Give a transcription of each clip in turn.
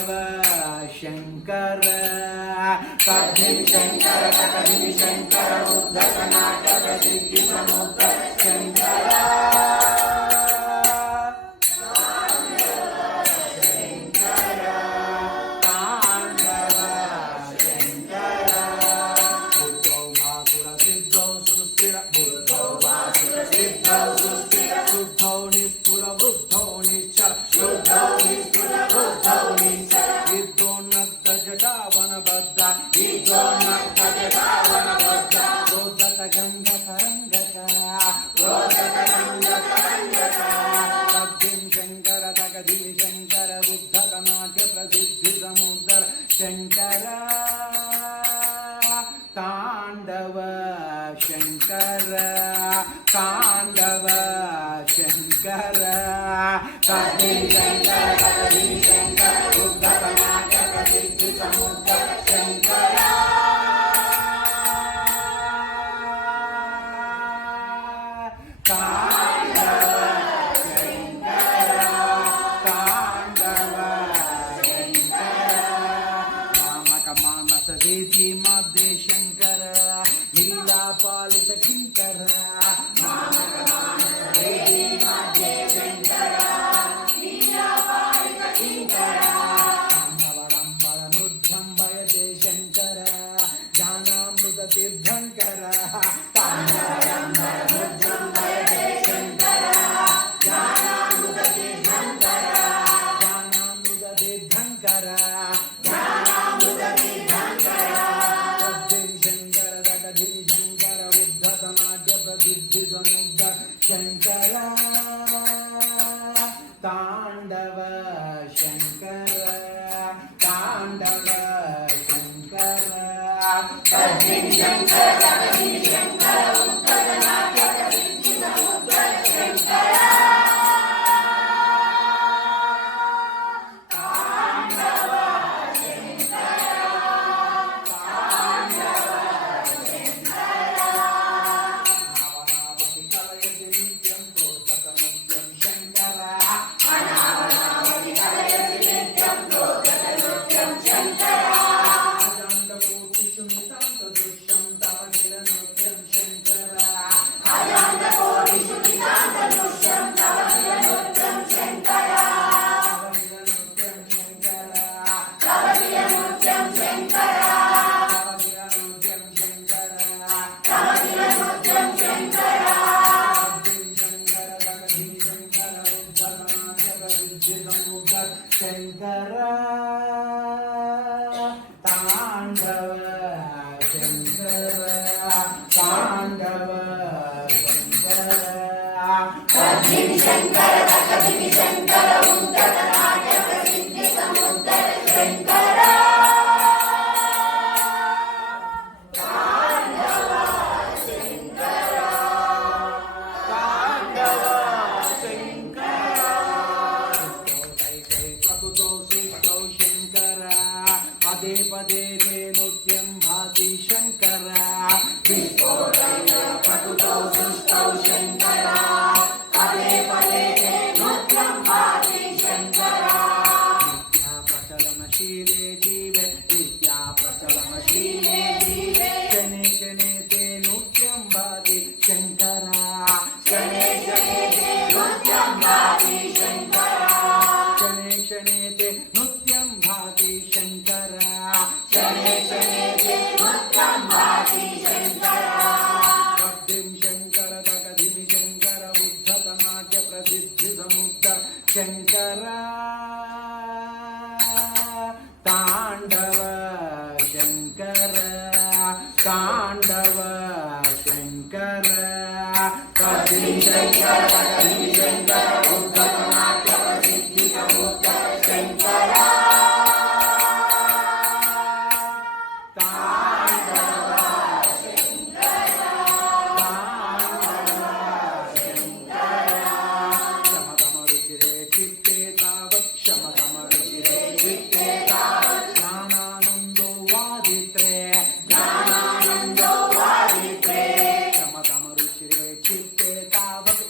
ताण्डव शंकर कद्धिं शंकर कद्धिं शंकर उद्धत नाटक सिद्धि समुद्र शंकर शंकर तांडव शंकर तांडव शंकर कद्धिं शंकर कद्धिं शंकर उद्धत नाटक सिद्धि समुद्र शंकर मध्य शंकर लीला पालित किंकर मध्य शंकर लीला पालित किंकर मुद्यं भयते शंकर ज्ञानामृत तीर्थंकर मुद्यं भयते शंकर ज्ञानामृत तीर्थंकर ज्ञानामृत तीर्थंकर शंकर तांडव शंकर तांडव शंकर कद्धिं शंकर कद्धिं शंकर उद्धत नाटक सिद्धि समुद्र शंकर तांडव शंकर तांडव शंकर तांडव शंकर तांडव शंकर कद्धिं शंकर कद्धिं शंकर उद्धत नाटक सिद्धि समुद्र शंकर तांडव शंकर तांडव पदे पदे ते नृत्यं भाति शंकर प्रकृतौ सृष्टौ शंकर पदे पदे ते नृत्यं भाति शंकर विद्या प्रचलनशीले जीवे विद्या प्रचलनशीले जीवे शने शने ते नृत्यं भाति शंकर शने शने ते नृत्यं भाति शंकर शने शने ते नृत्यं भाति शंकर शने शने ते नृत्यं भाति शंकर कद्धिं शंकर कद्धिं शंकर उद्धत नाट्य प्रसिद्धि समुद्र शंकर तांडव शंकर तांडव शंकर कद्धिं शंकर कद्धिं शंकर उद्धत नाट्य प्रसिद्धि समुद्र शंकर चित्ते तावत्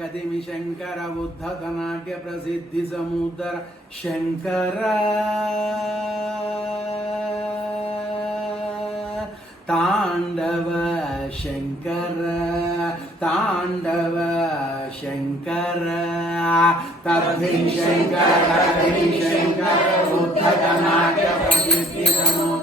गतिमि शङ्कर उद्धतनाट्य प्रसिद्धि समुद्र शङ्कर ताण्डव शङ्कर ताण्डव शङ्कर तद्धिं शङ्कर उद्धतनाट्य प्रसिद्धि समुद्र